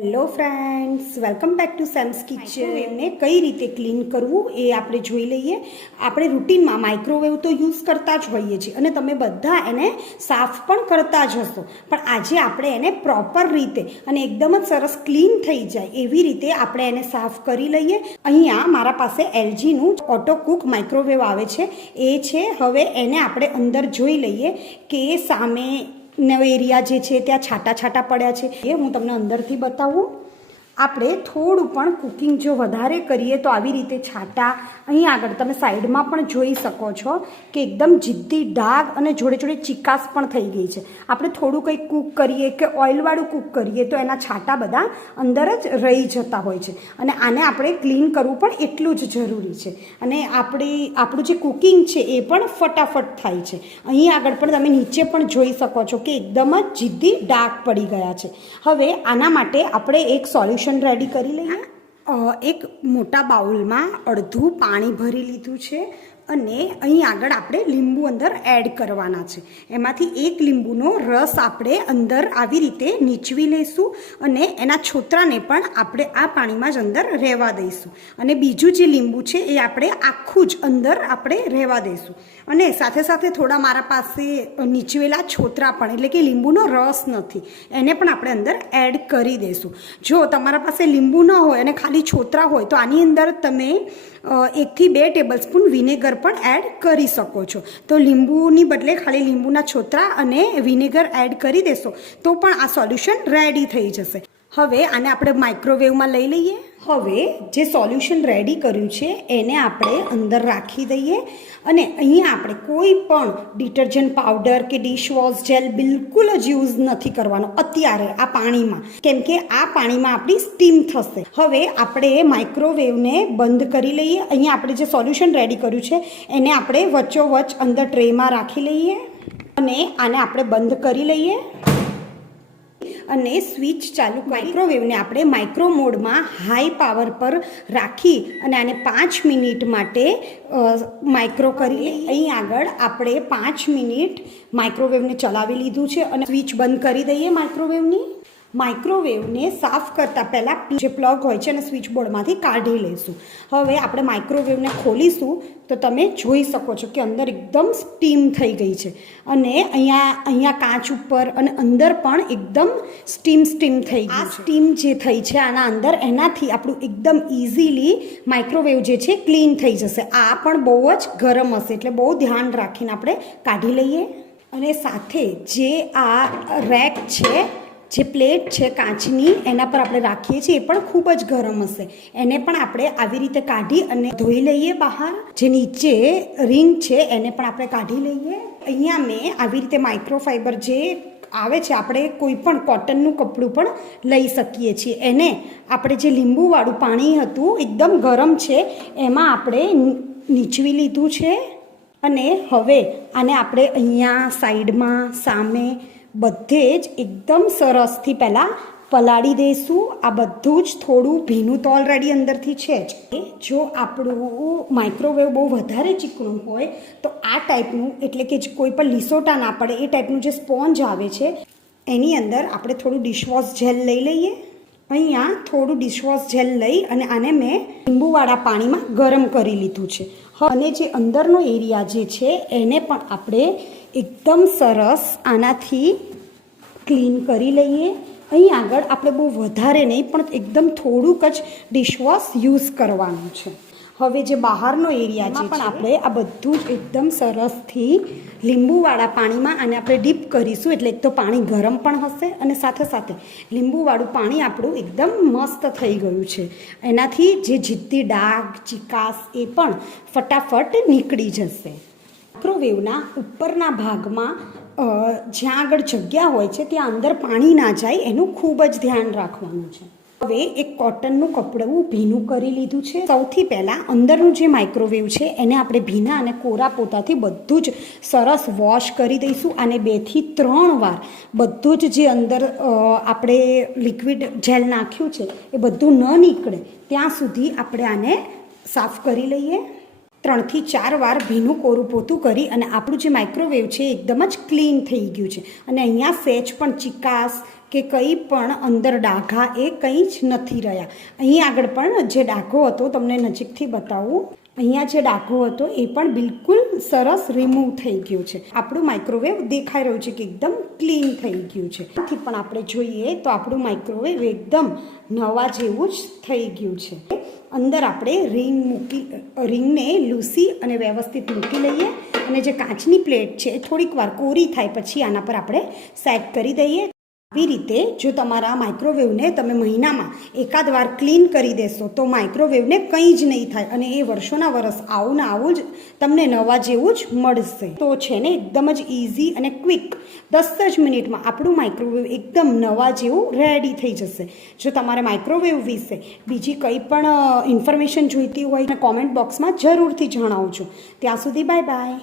Hello friends, welcome back to Sam's kitchen. એને કઈ રીતે ક્લીન કરવું એ આપણે જોઈ લઈએ. આપણે રૂટીનમાં માઇક્રોવેવ તો યુઝ કરતા જ હોઈએ છીએ અને તમે બધા એને સાફ પણ કરતા જ હશો, પણ આજે આપણે એને પ્રોપર રીતે અને એકદમ જ સરસ ક્લીન થઈ જાય એવી રીતે આપણે એને સાફ કરી લઈએ. અહીંયા મારા પાસે LGનું ઓટો કુક માઇક્રોવેવ આવે છે, એ છે. હવે એને આપણે અંદર જોઈ લઈએ કે સામે નવ એરિયા જે છે ત્યાં છાંટા છાંટા પડ્યા છે. એ હું તમને અંદરથી બતાવું. આપણે થોડું પણ કુકિંગ જો વધારે કરીએ તો આવી રીતે છાંટા અહીં આગળ તમે સાઈડમાં પણ જોઈ શકો છો કે એકદમ જિદ્દી ડાઘ અને જોડે જોડે ચિકાસ પણ થઈ ગઈ છે. આપણે થોડું કંઈક કૂક કરીએ કે ઓઇલવાળું કૂક કરીએ તો એના છાંટા બધા અંદર જ રહી જતા હોય છે અને આને આપણે ક્લીન કરવું પણ એટલું જ જરૂરી છે અને આપણું જે કુકિંગ છે એ પણ ફટાફટ થાય છે. અહીં આગળ પણ તમે નીચે પણ જોઈ શકો છો કે એકદમ જ જિદ્દી ડાઘ પડી ગયા છે. હવે આના માટે આપણે એક સોલ્યુશન રેડી કરી લઈએ. એક મોટા બાઉલમાં અડધું પાણી ભરી લીધું છે અને અહીં આગળ આપણે લીંબુ અંદર એડ કરવાના છે. એમાંથી એક લીંબુનો રસ આપણે અંદર આવી રીતે નીચવી લઈશું અને એના છોતરાને પણ આપણે આ પાણીમાં જ અંદર રહેવા દઈશું અને બીજું જે લીંબુ છે એ આપણે આખું જ અંદર આપણે રહેવા દઈશું અને સાથે સાથે થોડા મારા પાસે નીચવેલા છોતરા પણ એટલે કે લીંબુનો રસ નથી એને પણ આપણે અંદર એડ કરી દઈશું. જો તમારા પાસે લીંબુ ન હોય અને ખાલી છોતરા હોય તો આની અંદર તમે 1 થી 2 ટેબલસ્પૂન વિનેગર પણ એડ કરી શકો છો. તો લીંબુની બદલે ખાલી લીંબુના છોતરા અને વિનેગર એડ કરી દેશો તો પણ આ સોલ્યુશન રેડી થઈ જશે. હવે આને આપણે માઇક્રોવેવમાં લઈ લઈએ. હવે જે સોલ્યુશન રેડી કર્યું છે એને આપણે અંદર રાખી દઈએ અને અહીંયા આપણે કોઈ પણ ડિટર્જન્ટ પાવડર કે ડિશવોશ જેલ બિલકુલ જ યુઝ નથી કરવાનો અત્યારે આ પાણીમાં, કેમ કે આ પાણીમાં આપણી સ્ટીમ થશે. હવે આપણે માઇક્રોવેવને બંધ કરી લઈએ. અહીંયા આપણે જે સોલ્યુશન રેડી કર્યું છે એને આપણે વચ્ચોવચ્ચ અંદર ટ્રેમાં રાખી લઈએ અને આને આપણે બંધ કરી લઈએ અને સ્વિચ ચાલુ કરી માઇક્રોવેવને આપણે માઇક્રો મોડમાં હાઈ પાવર પર રાખી અને આને 5 મિનિટ માટે માઇક્રો કરી લઈએ. અહીં આગળ આપણે 5 મિનિટ માઇક્રોવેવને ચલાવી લીધું છે અને સ્વિચ બંધ કરી દઈએ માઇક્રોવેવની. માઇક્રોવેવને સાફ કરતાં પહેલાં જે પ્લગ હોય છે અને સ્વિચ બોર્ડમાંથી કાઢી લઈશું. હવે આપણે માઇક્રોવેવને ખોલીશું તો તમે જોઈ શકો છો કે અંદર એકદમ સ્ટીમ થઈ ગઈ છે અને અહીંયા કાચ ઉપર અને અંદર પણ એકદમ સ્ટીમ થઈ ગઈ છે. સ્ટીમ જે થઈ છે આના અંદર એનાથી આપણું એકદમ ઇઝીલી માઇક્રોવેવ જે છે ક્લીન થઈ જશે. આ પણ બહુ જ ગરમ હશે એટલે બહુ ધ્યાન રાખીને આપણે કાઢી લઈએ. અને સાથે જે આ રેક છે, જે પ્લેટ છે કાચની એના પર આપણે રાખીએ છીએ એ પણ ખૂબ જ ગરમ હશે. એને પણ આપણે આવી રીતે કાઢી અને ધોઈ લઈએ બહાર. જે નીચે રિંગ છે એને પણ આપણે કાઢી લઈએ. અહીંયા મેં આવી રીતે માઇક્રોફાઈબર જે આવે છે, આપણે કોઈ પણ કોટનનું કપડું પણ લઈ શકીએ છીએ. એને આપણે જે લીંબુવાળું પાણી હતું એકદમ ગરમ છે એમાં આપણે નીચવી લીધું છે અને હવે આને આપણે અહીંયા સાઈડમાં સામે બધે જ એકદમ સરસથી પહેલાં પલાળી દઈશું. આ બધું જ થોડું ભીનું તો ઓલરેડી અંદરથી છે જ. જો આપણું માઇક્રોવેવ બહુ વધારે ચીકણું હોય તો આ ટાઈપનું એટલે કે કોઈ પણ લીસોટા ના પડે એ ટાઈપનું જે સ્પોન્જ આવે છે એની અંદર આપણે થોડું ડિશવોશ જેલ લઈ લઈએ. અહીંયા થોડું ડિશવોશ જેલ લઈ અને આને મેં લીંબુવાળા પાણીમાં ગરમ કરી લીધું છે અને જે અંદરનો એરિયા જે છે એને પણ આપણે એકદમ સરસ આનાથી ક્લીન કરી લઈએ. અહીં આગળ આપણે બહુ વધારે નહીં પણ એકદમ થોડુંક જ ડિશવોશ યુઝ કરવાનું છે. હવે જે બહારનો એરિયા છે પણ આપણે આ બધું જ એકદમ સરસથી લીંબુવાળા પાણીમાં આને આપણે ડીપ કરીશું એટલે એક તો પાણી ગરમ પણ હશે અને સાથે સાથે લીંબુવાળું પાણી આપણું એકદમ મસ્ત થઈ ગયું છે. એનાથી જે જિદ્દી ડાઘ ચિકાસ એ પણ ફટાફટ નીકળી જશે. માઇક્રોવેવના ઉપરના ભાગમાં જ્યાં આગળ જગ્યા હોય છે ત્યાં અંદર પાણી ના જાય એનું ખૂબ જ ધ્યાન રાખવાનું છે. હવે એક કોટનનું કપડું ભીનું કરી લીધું છે. સૌથી પહેલાં અંદરનું જે માઇક્રોવેવ છે એને આપણે ભીના અને કોરા પોતાથી બધું જ સરસ વોશ કરી દઈશું. અને 2 થી 3 વાર બધું જ જે અંદર આપણે લિક્વિડ જેલ નાખ્યું છે એ બધું ન નીકળે ત્યાં સુધી આપણે આને સાફ કરી લઈએ. 3 થી 4 વાર ભીનું કોરું પોતું કરી અને આપણું જે માઇક્રોવેવ છે એકદમ જ ક્લીન થઈ ગયું છે અને અહીંયા સહેજ પણ ચિકાસ કે કંઈ પણ અંદર ડાઘા એ કંઈ જ નથી રહ્યા. અહીં આગળ પણ જે ડાઘો હતો તમને નજીકથી બતાવું. અહીંયા જે ડાઘો હતો એ પણ બિલકુલ સરસ રિમૂવ થઈ ગયું છે. આપણું માઇક્રોવેવ દેખાઈ રહ્યું છે કે એકદમ ક્લીન થઈ ગયું છે. આથી પણ આપણે જોઈએ તો આપણું માઇક્રોવેવ એકદમ નવા જેવું જ થઈ ગયું છે. અંદર આપણે રિંગને લૂસી અને વ્યવસ્થિત મૂકી લઈએ અને જે કાચની પ્લેટ છે એ થોડીક વાર કોરી થાય પછી આના પર આપણે સેટ કરી દઈએ. આવી રીતે જો તમારા માઇક્રોવેવને તમે મહિનામાં એકાદ વાર ક્લીન કરી દેશો તો માઇક્રોવેવને કંઈ જ નહીં થાય અને એ વર્ષોના વર્ષ આવું ને આવું જ તમને નવા જેવું જ મળશે. તો છે ને એકદમ જ ઇઝી અને ક્વિક 10 જ મિનિટમાં આપણું માઇક્રોવેવ એકદમ નવા જેવું રેડી થઈ જશે. જો તમારે માઇક્રોવેવ વિશે બીજી કંઈ પણ ઇન્ફોર્મેશન જોઈતી હોય તો કોમેન્ટ બોક્સમાં જરૂરથી જણાવજો. ત્યાં સુધી બાય બાય.